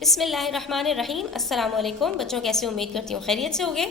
بسم اللہ الرحمن الرحیم۔ السلام علیکم بچوں، کیسے؟ امید کرتی ہوں خیریت سے ہوگے۔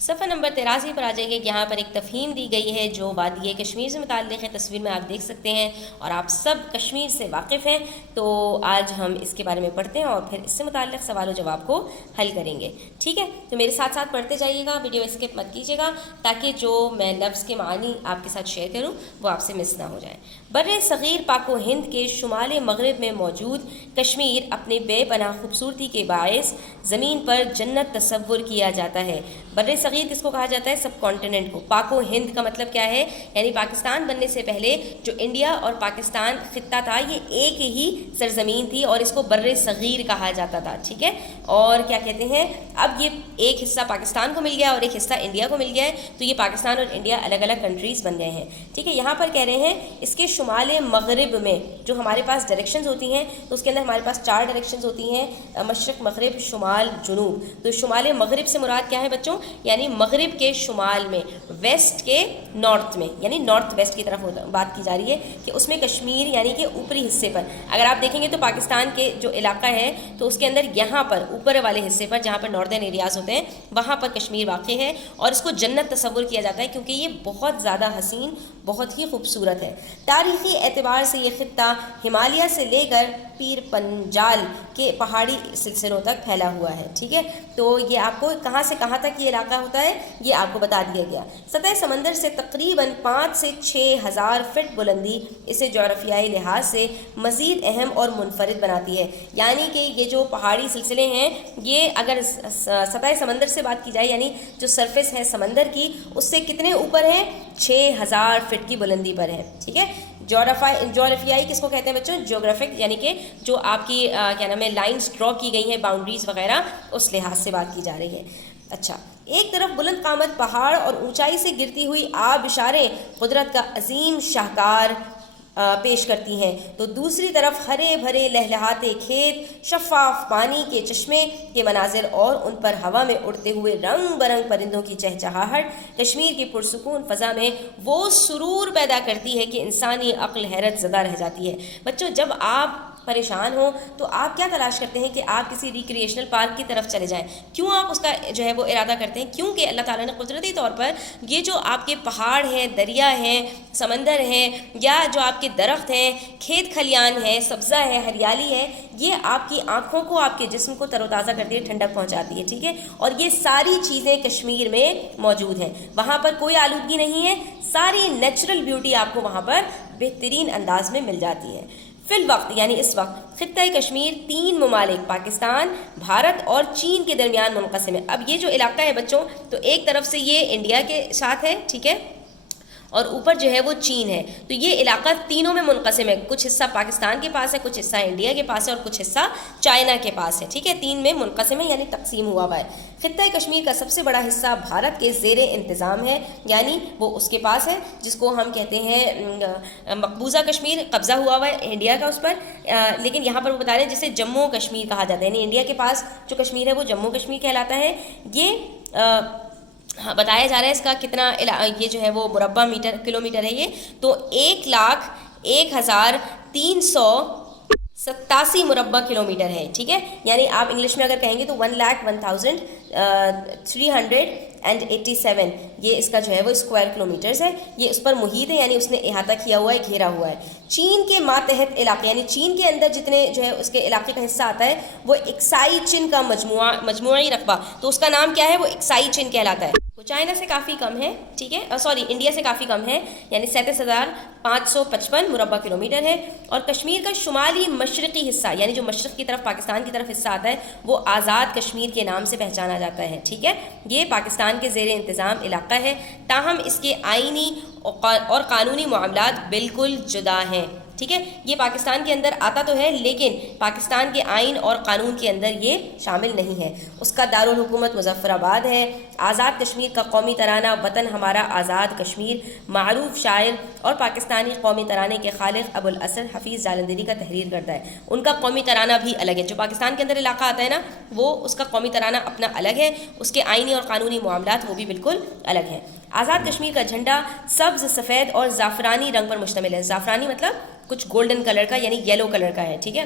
صفحہ نمبر 83 پر آ جائیے۔ یہاں پر ایک تفہیم دی گئی ہے جو وادی کشمیر سے متعلق ہے، تصویر میں آپ دیکھ سکتے ہیں، اور آپ سب کشمیر سے واقف ہیں، تو آج ہم اس کے بارے میں پڑھتے ہیں اور پھر اس سے متعلق سوال و جواب کو حل کریں گے، ٹھیک ہے؟ تو میرے ساتھ ساتھ پڑھتے جائیے گا، ویڈیو اسکپ مت کیجیے گا، تاکہ جو میں لفظ کے معنی آپ کے ساتھ شیئر کروں وہ آپ سے مس نہ ہو جائیں۔ بر صغیر پاک و ہند کے شمال مغرب میں موجود کشمیر اپنے بے پناہ خوبصورتی کے باعث زمین پر جنت تصور کیا جاتا ہے۔ بر صغیر کس کو کہا جاتا ہے؟ سب کانٹیننٹ کو۔ پاک و ہند کا مطلب کیا ہے؟ یعنی پاکستان بننے سے پہلے جو انڈیا اور پاکستان خطہ تھا، یہ ایک ہی سرزمین تھی اور اس کو بر صغیر کہا جاتا تھا، ٹھیک ہے؟ اور کیا کہتے ہیں، اب یہ ایک حصہ پاکستان کو مل گیا اور ایک حصہ انڈیا کو مل گیا ہے، تو یہ پاکستان اور انڈیا الگ الگ کنٹریز بن گئے ہیں، ٹھیک ہے؟ یہاں پر کہہ رہے ہیں اس کے شمال مغرب میں جو ہمارے پاس ڈائریکشنز ہوتی ہیں، تو اس کے اندر ہمارے پاس 4 ڈائریکشنز ہوتی ہیں، مشرق، مغرب، شمال، جنوب۔ تو شمال مغرب سے مراد کیا ہے بچوں؟ یعنی مغرب کے شمال میں، ویسٹ کے نارتھ میں، یعنی نارتھ ویسٹ کی طرف بات کی جا رہی ہے کہ اس میں کشمیر یعنی کہ اوپری حصے پر اگر آپ دیکھیں گے تو پاکستان کے جو علاقہ ہے تو اس کے اندر یہاں پر اوپر والے حصے پر جہاں پر ناردرن ایریاز ہوتے ہیں وہاں پر کشمیر واقع ہے، اور اس کو جنت تصور کیا جاتا ہے کیونکہ یہ بہت زیادہ حسین، بہت ہی خوبصورت ہے۔ تاریخی اعتبار سے یہ خطہ ہمالیہ سے لے کر پیر پنجال کے پہاڑی سلسلوں تک پھیلا ہوا ہے، ٹھیک ہے؟ تو یہ آپ کو کہاں سے کہاں تک یہ علاقہ ہوتا ہے یہ آپ کو بتا دیا گیا۔ سطح سمندر سے تقریباً 5 سے 6 ہزار فٹ بلندی اسے جغرافیائی لحاظ سے مزید اہم اور منفرد بناتی ہے، یعنی کہ یہ جو پہاڑی سلسلے ہیں یہ اگر سطح سمندر سے بات کی جائے، یعنی جو سرفیس ہے سمندر کی، اس سے کتنے اوپر ہیں؟ 6000 فٹ کی بلندی پر ہے، ٹھیک ہے؟ جغرافیائی کس کو کہتے ہیں بچوں؟ جیوگرافک، یعنی کہ جو آپ کی کیا نام ہے لائنز ڈرا کی گئی ہیں، باؤنڈریز وغیرہ، اس لحاظ سے بات کی جا رہی ہے۔ اچھا، ایک طرف بلند قامت پہاڑ اور اونچائی سے گرتی ہوئی آبشاریں قدرت کا عظیم شاہکار پیش کرتی ہیں، تو دوسری طرف ہرے بھرے لہلہاتے کھیت، شفاف پانی کے چشمے کے مناظر اور ان پر ہوا میں اڑتے ہوئے رنگ برنگ پرندوں کی چہچہاہٹ کشمیر کی پرسکون فضا میں وہ سرور پیدا کرتی ہے کہ انسانی عقل حیرت زدہ رہ جاتی ہے۔ بچوں، جب آپ پریشان ہوں تو آپ کیا تلاش کرتے ہیں کہ آپ کسی ریکریشنل پارک کی طرف چلے جائیں؟ کیوں آپ اس کا جو ہے وہ ارادہ کرتے ہیں؟ کیونکہ اللہ تعالیٰ نے قدرتی طور پر یہ جو آپ کے پہاڑ ہیں، دریا ہیں، سمندر ہیں، یا جو آپ کے درخت ہیں، کھیت کھلیان ہیں، سبزہ ہے، ہریالی ہے، یہ آپ کی آنکھوں کو، آپ کے جسم کو تر و تازہ کرتی ہے، ٹھنڈک پہنچاتی ہے، ٹھیک ہے؟ اور یہ ساری چیزیں کشمیر میں موجود ہیں، وہاں پر کوئی آلودگی نہیں ہے، ساری نیچرل بیوٹی آپ کو وہاں پر بہترین انداز میں مل جاتی ہے۔ فی الوقت یعنی اس وقت خطہ کشمیر 3 ممالک پاکستان، بھارت اور چین کے درمیان منقسم ہے۔ اب یہ جو علاقہ ہے بچوں، تو ایک طرف سے یہ انڈیا کے ساتھ ہے، ٹھیک ہے، اور اوپر جو ہے وہ چین ہے، تو یہ علاقہ تینوں میں منقسم ہے، کچھ حصہ پاکستان کے پاس ہے، کچھ حصہ انڈیا کے پاس ہے، اور کچھ حصہ چائنا کے پاس ہے، ٹھیک ہے؟ 3 میں منقسم ہے، یعنی تقسیم ہوا ہوا ہے۔ خطہ کشمیر کا سب سے بڑا حصہ بھارت کے زیر انتظام ہے، یعنی وہ اس کے پاس ہے، جس کو ہم کہتے ہیں مقبوضہ کشمیر، قبضہ ہوا ہوا ہے انڈیا کا اس پر، لیکن یہاں پر وہ بتا رہے ہیں جسے جموں کشمیر کہا جاتا ہے، یعنی انڈیا کے پاس جو کشمیر ہے وہ جموں کشمیر کہلاتا ہے۔ یہ ہاں بتایا جا رہا ہے اس کا کتنا یہ جو ہے وہ مربع کلومیٹر ہے، یہ تو 1,01,387 مربع کلومیٹر ہے، ٹھیک ہے؟ یعنی آپ انگلش میں اگر کہیں گے تو 1,01,387 یہ اس کا جو ہے وہ اسکوائر کلومیٹرز ہے، یہ اس پر محیط ہے، یعنی اس نے احاطہ کیا ہوا ہے، گھیرا ہوا ہے۔ چین کے ماتحت علاقے، یعنی چین کے اندر جتنے جو ہے اس کے علاقے کا حصہ آتا ہے وہ اکسائی چین کا مجموعی رقبہ، تو اس کا نام کیا ہے؟ وہ اکسائی چین کہلاتا ہے۔ وہ چائنا سے کافی کم ہے، ٹھیک ہے، انڈیا سے کافی کم ہے، یعنی 37,555 مربع کلومیٹر ہے۔ اور کشمیر کا شمالی مشرقی حصہ، یعنی جو مشرق کی طرف پاکستان کی طرف حصہ آتا ہے، وہ آزاد کشمیر کے نام سے پہچانا جاتا ہے، ٹھیک ہے؟ یہ پاکستان کے زیر انتظام علاقہ ہے، تاہم اس کے آئینی اور قانونی معاملات بالکل جدا ہیں، ٹھیک ہے؟ یہ پاکستان کے اندر آتا تو ہے لیکن پاکستان کے آئین اور قانون کے اندر یہ شامل نہیں ہے۔ اس کا دارالحکومت مظفر آباد ہے۔ آزاد کشمیر کا قومی ترانہ وطن ہمارا آزاد کشمیر معروف شاعر اور پاکستانی قومی ترانے کے خالق ابو الاسد حفیظ جالندھری کا تحریر کرتا ہے۔ ان کا قومی ترانہ بھی الگ ہے، جو پاکستان کے اندر علاقہ آتا ہے نا، وہ اس کا قومی ترانہ اپنا الگ ہے، اس کے آئینی اور قانونی معاملات وہ بھی بالکل الگ ہیں۔ آزاد کشمیر کا جھنڈا سبز، سفید اور زعفرانی رنگ پر مشتمل ہے۔ زعفرانی مطلب کچھ گولڈن کلر کا، یعنی یلو کلر کا ہے، ٹھیک ہے؟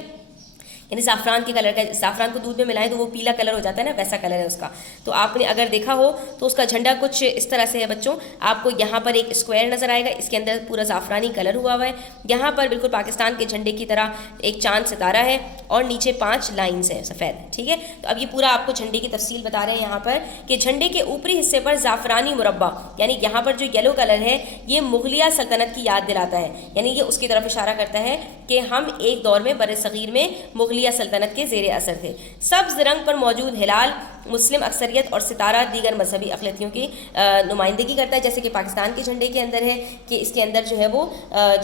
یعنی زعفران کے کلر کا. زعفران کو دودھ میں ملائیں تو وہ پیلا کلر ہو جاتا ہے نا, ویسا کلر ہے اس کا. تو آپ نے اگر دیکھا ہو تو اس کا جھنڈا کچھ اس طرح سے ہے بچوں. آپ کو یہاں پر ایک اسکوائر نظر آئے گا, اس کے اندر پورا زعفرانی کلر ہوا ہوا ہے. یہاں پر بالکل پاکستان کے جھنڈے کی طرح ایک چاند ستارہ ہے اور نیچے 5 لائنز ہیں سفید, ٹھیک ہے. تو اب یہ پورا آپ کو جھنڈے کی تفصیل بتا رہے ہیں یہاں پر کہ جھنڈے کے اوپری حصے پر زعفرانی مربع, یعنی یہاں پر جو یلو کلر ہے یہ مغلیہ سلطنت کی یاد دلاتا ہے, یعنی یہ اس کی طرف اشارہ کرتا ہے کہ ہم ایک دور میں بر صغیر میں مغلیہ سلطنت کے زیر اثر تھے. سبز رنگ پر موجود ہلال مسلم اکثریت اور ستارہ دیگر مذہبی اقلیتوں کی نمائندگی کرتا ہے, جیسے کہ پاکستان کے جھنڈے کے اندر ہے کہ اس کے اندر جو ہے وہ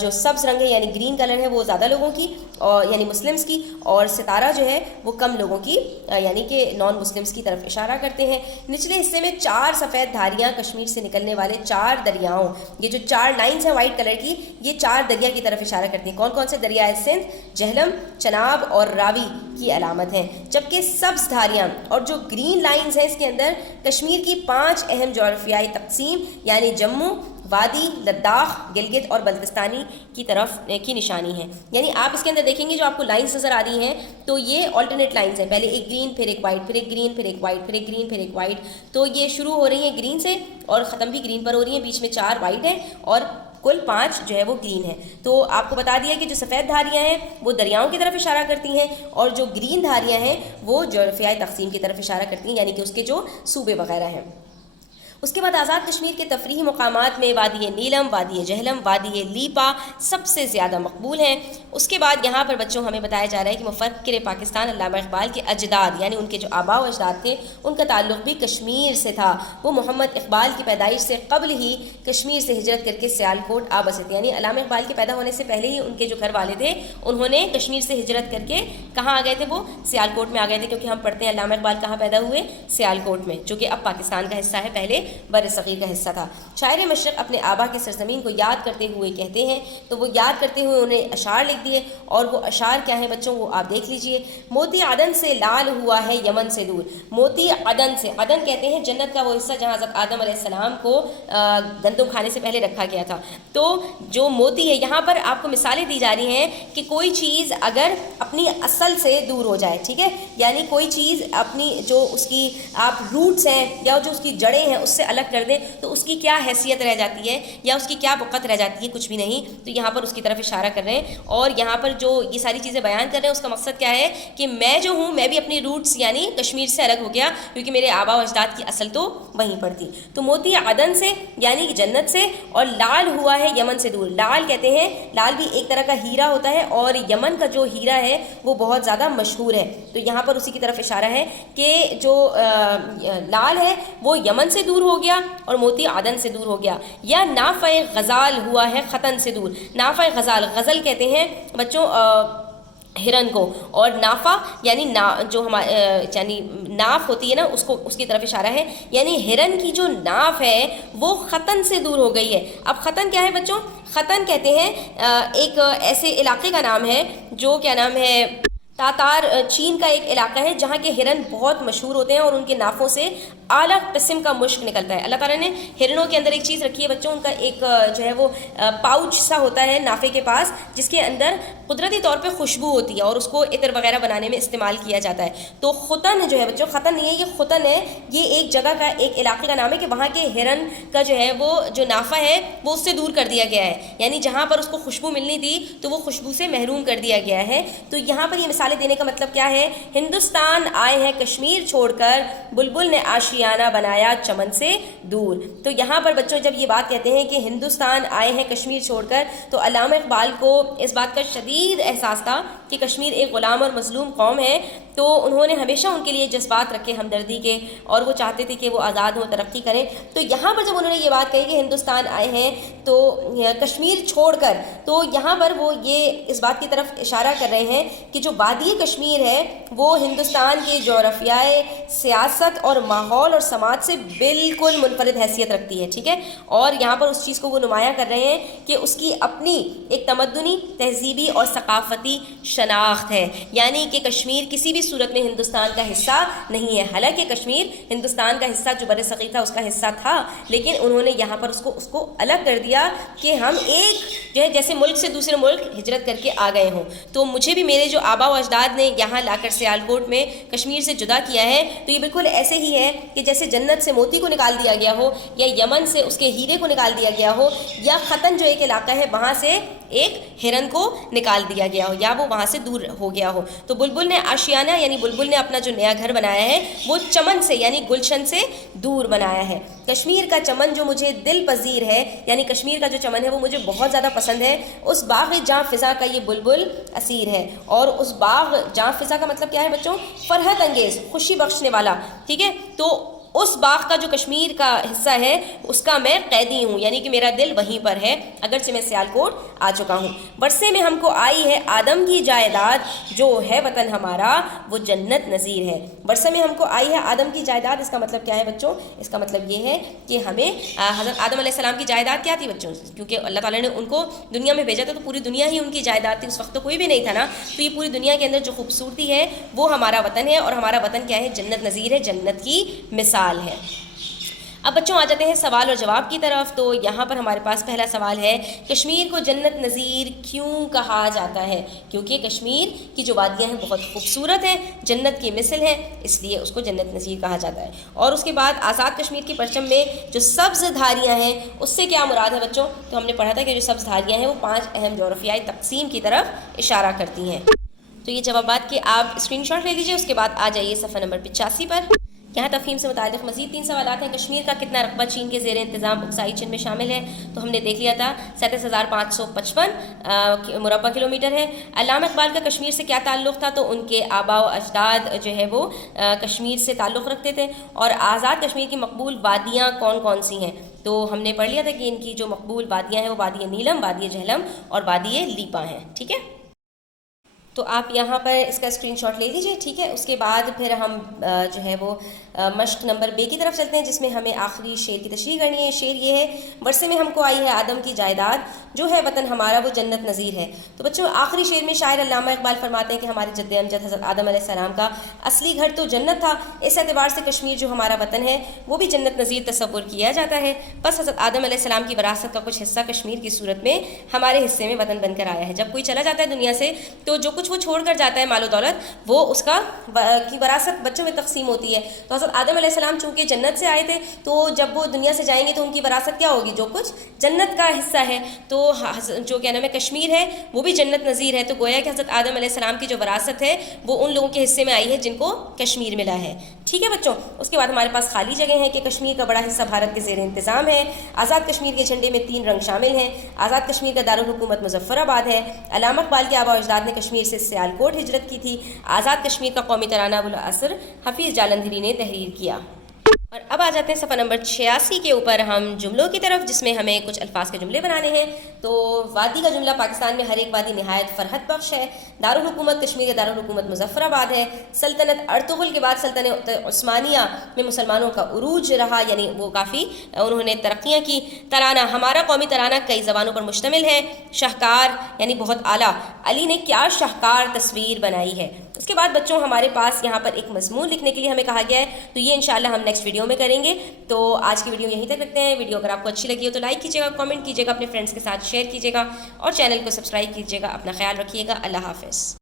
جو سبز رنگ ہے یعنی گرین کلر ہے وہ زیادہ لوگوں کی اور یعنی مسلمس کی, اور ستارہ جو ہے وہ کم لوگوں کی یعنی کہ نان مسلمس کی طرف اشارہ کرتے ہیں. نچلے حصے میں 4 سفید دھاریاں کشمیر سے نکلنے والے 4 دریاؤں, یہ جو 4 لائنز ہیں وائٹ کلر کی, یہ 4 دریا کی طرف اشارہ کرتی ہیں. کون کون سے دریائے سندھ, جہلم, چناب اور راوی کی علامت ہیں. جبکہ سبز دھاریاں اور جو گرین لائنز ہیں اس کے اندر کشمیر کی 5 اہم جغرافیائی تقسیم یعنی جموں, وادی, لداخ, گلگت اور بلتستانی کی طرف کی نشانی ہے. یعنی آپ اس کے اندر دیکھیں گے جو آپ کو لائنز نظر آ رہی ہیں تو یہ آلٹرنیٹ لائنز ہیں, پہلے ایک گرین پھر ایک وائٹ پھر ایک گرین پھر ایک وائٹ پھر ایک گرین پھر ایک وائٹ. تو یہ شروع ہو رہی ہیں گرین سے اور ختم بھی گرین پر ہو رہی ہیں, بیچ میں 4 وائٹ ہیں اور کل 5 جو ہے وہ گرین ہے. تو آپ کو بتا دیا کہ جو سفید دھاریاں ہیں وہ دریاؤں کی طرف اشارہ کرتی ہیں اور جو گرین دھاریاں ہیں وہ جغرافیائی تقسیم کی طرف اشارہ کرتی ہیں, یعنی کہ اس کے جو صوبے وغیرہ ہیں. اس کے بعد آزاد کشمیر کے تفریحی مقامات میں وادی نیلم, وادی جہلم, وادی لیپا سب سے زیادہ مقبول ہیں. اس کے بعد یہاں پر بچوں ہمیں بتایا جا رہا ہے کہ مفکر پاکستان علامہ اقبال کے اجداد یعنی ان کے جو آباء و اجداد تھے ان کا تعلق بھی کشمیر سے تھا. وہ محمد اقبال کی پیدائش سے قبل ہی کشمیر سے ہجرت کر کے سیالکوٹ آ بسے تھے. یعنی علامہ اقبال کے پیدا ہونے سے پہلے ہی ان کے جو گھر والے تھے انہوں نے کشمیر سے ہجرت کر کے کہاں آ گئے تھے, وہ سیالکوٹ میں آ گئے تھے, کیونکہ ہم پڑھتے ہیں علامہ اقبال کہاں پیدا ہوئے, سیالکوٹ میں, جو کہ اب پاکستان کا حصہ ہے, پہلے بر صغیر کا حصہ تھا. شاعر مشرق اپنے آبا کی سرزمین کو یاد کرتے ہوئے کہتے ہیں, تو وہ یاد کرتے ہوئے انہیں اشعار لکھ دیے, اور وہ اشعار کیا ہیں بچوں وہ آپ دیکھ لیجئے. موتی عدن سے لال ہوا ہے یمن سے دور. موتی عدن سے, عدن کہتے ہیں جنت کا وہ حصہ جہاں حضرت آدم علیہ السلام کو گندم کھانے سے پہلے رکھا گیا تھا. تو جو موتی ہے یہاں پر آپ کو مثالیں دی جا رہی ہیں کہ کوئی چیز اگر اپنی اصل سے دور ہو جائے, ٹھیک ہے, یعنی کوئی چیز اپنی جو اس کی آپ روٹس ہیں یا جو اس کی جڑیں ہیں اس سے الگ کر دیں تو اس کی کیا حیثیت رہ جاتی ہے یا اس کی کیا بقت رہ جاتی ہے, کچھ بھی نہیں. تو یہاں پر اس کی طرف اشارہ کر رہے ہیں اور یہاں پر جو یہ ساری چیزیں بیان کر رہے ہیں اس کا مقصد کیا ہے کہ میں جو ہوں میں بھی اپنی روٹس یعنی کشمیر سے الگ ہو گیا کیونکہ میرے آبا و اجداد کی اصل تو وہیں پر تھی. تو موتی عدن سے یعنی جنت سے, اور لال ہوا ہے یمن سے دور. لال کہتے ہیں, لال بھی ایک طرح کا ہیرا ہوتا ہے اور یمن کا جو ہیرا ہے وہ بہت زیادہ مشہور ہے. تو یہاں پر اسی کی طرف اشارہ ہے کہ جو لال ہے وہ یمن سے دور ہو گیا اور موتی عدن سے دور ہو گیا. یا نافع غزال ہوا ہے ختن سے دور. نافع غزال, غزل کہتے ہیں بچوں ہرن کو, اور نافع یعنی جو یعنی ناف ہوتی ہے نا اس کو, اس کی طرف اشارہ ہے, یعنی ہرن کی جو ناف ہے وہ ختن سے دور ہو گئی ہے. اب ختن کیا ہے بچوں, ختن کہتے ہیں ایک ایسے علاقے کا نام ہے جو کیا نام ہے تاتار چین کا ایک علاقہ ہے جہاں کے ہرن بہت مشہور ہوتے ہیں اور ان کے نافوں سے اعلیٰ قسم کا مشک نکلتا ہے. اللہ تعالیٰ نے ہرنوں کے اندر ایک چیز رکھی ہے بچوں, ان کا ایک جو ہے وہ پاؤچ سا ہوتا ہے نافے کے پاس جس کے اندر قدرتی طور پہ خوشبو ہوتی ہے اور اس کو عطر وغیرہ بنانے میں استعمال کیا جاتا ہے. تو ختن جو ہے بچوں, ختن نہیں ہے یہ ختن ہے, یہ ایک جگہ کا ایک علاقے کا نام ہے کہ وہاں کے ہرن کا جو ہے وہ جو نافع ہے وہ اس سے دور کر دیا گیا ہے, یعنی جہاں پر اس کو خوشبو ملنی تھی تو وہ خوشبو سے محروم کر دیا گیا ہے. تو یہاں پر یہ مثالیں دینے کا مطلب کیا ہے, ہندوستان آئے ہیں کشمیر چھوڑ کر, بلبل نے آشیانہ بنایا چمن سے دور. تو یہاں پر بچوں جب یہ بات کہتے ہیں کہ ہندوستان آئے ہیں کشمیر چھوڑ کر, تو علامہ اقبال کو اس بات کا شدید احساس تھا کہ کشمیر ایک غلام اور مظلوم قوم ہے. تو انہوں نے ہمیشہ ان کے لیے جذبات رکھے ہمدردی کے, اور وہ چاہتے تھے کہ وہ آزاد ہوں, ترقی کریں. تو یہاں پر جب انہوں نے یہ بات کہی کہ ہندوستان آئے ہیں تو کشمیر چھوڑ کر, تو یہاں پر وہ یہ اس بات کی طرف اشارہ کر رہے ہیں کہ جو وادی کشمیر ہے وہ ہندوستان کے جغرافیائے, سیاست اور ماحول اور سماج سے بالکل منفرد حیثیت رکھتی ہے, ٹھیک ہے. اور یہاں پر اس چیز کو وہ نمایاں کر رہے ہیں کہ اس کی اپنی ایک تمدنی, تہذیبی اور ثقافتی شناخت ہے, یعنی کہ کشمیر کسی بھی کسی صورت میں ہندوستان کا حصہ نہیں ہے. حالانکہ کشمیر ہندوستان کا حصہ جو بر صغیر تھا اس کا حصہ تھا، لیکن انہوں نے یہاں پر اس کو الگ کر دیا کہ ہم ایک جو ہے جیسے ملک سے دوسرے ملک ہجرت کر کے آ گئے ہوں. تو مجھے بھی میرے جو آبا و اجداد نے یہاں لا کر سیالکوٹ میں کشمیر سے جدا کیا ہے، تو یہ بالکل ایسے ہی ہے کہ جیسے جنت سے موتی کو نکال دیا گیا ہو، یا یمن سے اس کے ہیرے کو نکال دیا گیا ہو، یا ختن جو ایک علاقہ ہے وہاں سے ایک ہرن کو نکال دیا گیا ہو، یا وہ وہاں سے دور ہو گیا ہو. تو بلبل نے آشیانہ یعنی بلبل نے اپنا جو نیا گھر بنایا ہے وہ چمن سے یعنی گلشن سے دور بنایا ہے. کشمیر کا چمن جو مجھے دل پذیر ہے، یعنی کشمیر کا جو چمن ہے وہ مجھے بہت زیادہ پسند ہے. اس باغ جاں فضا کا یہ بلبل اسیر ہے. اور اس باغ جاں فضا کا مطلب کیا ہے بچوں؟ فرحت انگیز، خوشی بخشنے والا. ٹھیک ہے، تو اس باغ کا جو کشمیر کا حصہ ہے اس کا میں قیدی ہوں، یعنی کہ میرا دل وہیں پر ہے اگرچہ میں سیالکوٹ آ چکا ہوں. ورثے میں ہم کو آئی ہے آدم کی جائیداد، جو ہے وطن ہمارا وہ جنت نظیر ہے. ورثے میں ہم کو آئی ہے آدم کی جائیداد، اس کا مطلب کیا ہے بچوں؟ اس کا مطلب یہ ہے کہ ہمیں حضرت آدم علیہ السلام کی جائیداد کیا تھی بچوں؟ کیونکہ اللہ تعالیٰ نے ان کو دنیا میں بھیجا تھا تو پوری دنیا ہی ان کی جائیداد تھی. اس وقت تو کوئی بھی نہیں تھا نا، تو یہ پوری دنیا کے اندر جو خوبصورتی ہے وہ ہمارا وطن ہے، اور ہمارا وطن کیا ہے؟ جنت نظیر ہے، جنت کی مثال ہے. اب بچوں آ جاتے ہیں سوال اور جواب کی طرف. تو یہاں پر ہمارے پاس پہلا سوال ہے، کشمیر کو جنت نظیر کیوں کہا جاتا ہے؟ کیونکہ کشمیر کی جو وادیاں ہیں بہت خوبصورت ہیں، جنت کی مثل ہیں، اس لیے اس کو جنت نظیر کہا جاتا ہے. اور اس کے بعد آزاد کشمیر کے پرچم میں جو سبز دھاریاں ہیں اس سے کیا مراد ہے بچوں؟ تو ہم نے پڑھا تھا کہ جو سبز دھاریاں ہیں وہ 5 اہم جغرافیائی تقسیم کی طرف اشارہ کرتی ہیں. تو یہ جوابات کے آپ اسکرین شاٹ لے لیجئے. اس کے بعد آ جائیے صفحہ نمبر 85 پر. یہاں تفہیم سے متعلق مزید 3 سوالات ہیں. کشمیر کا کتنا رقبہ چین کے زیر انتظام اکسائی چین میں شامل ہے؟ تو ہم نے دیکھ لیا تھا 37,555 مربع کلومیٹر ہے. علامہ اقبال کا کشمیر سے کیا تعلق تھا؟ تو ان کے آبا و اجداد جو ہے وہ کشمیر سے تعلق رکھتے تھے. اور آزاد کشمیر کی مقبول وادیاں کون کون سی ہیں؟ تو ہم نے پڑھ لیا تھا کہ ان کی جو مقبول وادیاں ہیں وہ وادی نیلم، وادی جہلم اور وادی لیپا ہیں. ٹھیک ہے، تو آپ یہاں پر اس کا اسکرین شاٹ لے لیجئے. ٹھیک ہے، اس کے بعد پھر ہم جو ہے وہ مشق نمبر بے کی طرف چلتے ہیں، جس میں ہمیں آخری شعر کی تشریح کرنی ہے. شعر یہ ہے، ورثے میں ہم کو آئی ہے آدم کی جائیداد، جو ہے وطن ہمارا وہ جنت نظیر ہے. تو بچوں آخری شعر میں شاعر علامہ اقبال فرماتے ہیں کہ ہمارے جد امجد حضرت آدم علیہ السلام کا اصلی گھر تو جنت تھا، اس اعتبار سے کشمیر جو ہمارا وطن ہے وہ بھی جنت نظیر تصور کیا جاتا ہے. بس حضرت آدم علیہ السلام کی وراثت کا کچھ حصہ کشمیر کی صورت میں ہمارے حصے میں وطن بن کر آیا ہے. جب کوئی چلا جاتا ہے دنیا سے تو جو کچھ وہ چھوڑ کر جاتا ہے مال و دولت، وہ اس کا کی وراثت بچوں میں تقسیم ہوتی ہے. تو حضرت آدم علیہ السلام چونکہ جنت سے آئے تھے، تو جب وہ دنیا سے جائیں گے تو ان کی وراثت کیا ہوگی؟ جو کچھ جنت کا حصہ ہے. تو جو کیا نام ہے کشمیر ہے وہ بھی جنت نظیر ہے. تو گویا کہ حضرت آدم علیہ السلام کی جو وراثت ہے وہ ان لوگوں کے حصے میں آئی ہے جن کو کشمیر ملا ہے. ٹھیک ہے بچوں، اس کے بعد ہمارے پاس خالی جگہ ہے کہ کشمیر کا بڑا حصہ بھارت کے زیر انتظام ہے. آزاد کشمیر کے جھنڈے میں 3 رنگ شامل ہیں. آزاد کشمیر کا دارالحکومت مظفر آباد ہے. علامہ اقبال کے آبا و اجداد نے کشمیر سے سیالکوٹ ہجرت کی تھی. آزاد کشمیر کا قومی ترانہ ابوالاسر حفیظ جالندھری نے تحریر کیا. اور اب آ جاتے ہیں صفحہ نمبر 86 کے اوپر ہم جملوں کی طرف، جس میں ہمیں کچھ الفاظ کے جملے بنانے ہیں. تو وادی کا جملہ، پاکستان میں ہر ایک وادی نہایت فرحت بخش ہے. دارالحکومت، کشمیر کا دارالحکومت مظفر آباد ہے. سلطنت ارطغرل کے بعد سلطنت عثمانیہ میں مسلمانوں کا عروج رہا، یعنی وہ کافی انہوں نے ترقیاں کی. ترانہ، ہمارا قومی ترانہ کئی زبانوں پر مشتمل ہے. شاہکار یعنی بہت اعلیٰ، علی نے کیا شاہکار تصویر بنائی ہے. اس کے بعد بچوں ہمارے پاس یہاں پر ایک مضمون لکھنے کے لیے ہمیں کہا گیا ہے، تو یہ انشاءاللہ ہم نیکسٹ ویڈیو میں کریں گے. تو آج کی ویڈیو یہیں تک رکھتے ہیں. ویڈیو اگر آپ کو اچھی لگی ہو تو لائک کیجیے گا، کامنٹ کیجیے گا، اپنے فرینڈس کے ساتھ شیئر کیجیے گا اور چینل کو سبسکرائب کیجیے گا. اپنا خیال رکھیے گا. اللہ حافظ.